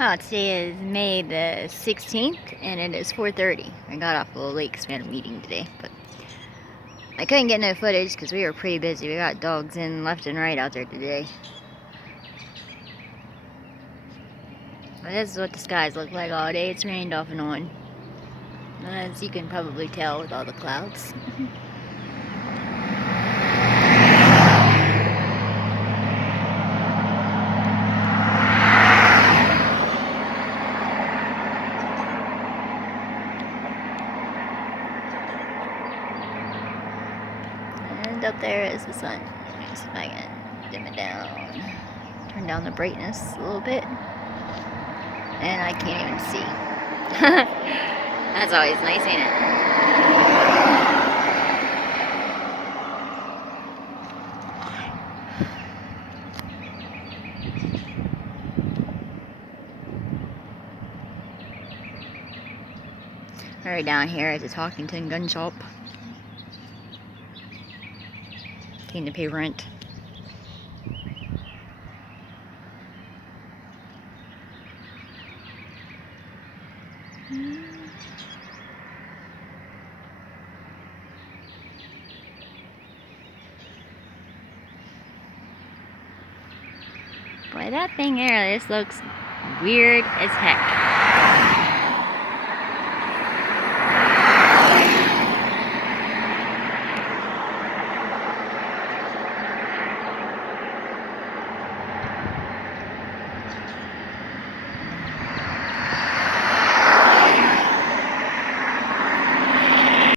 Oh, today is May the 16th, and it is 4:30. I got off a little late because we had a meeting today, but I couldn't get no footage because we were pretty busy. We got dogs in left and right out there today. But this is what the skies look like all day. It's rained off and on, as you can probably tell with all the clouds. And up there is the sun. Let me see if I can dim it down. Turn down the brightness a little bit. And I can't even see. That's always nice, ain't it? Right down here at the Talkington gun shop. Came to pay rent. Boy, that thing there, this looks weird as heck.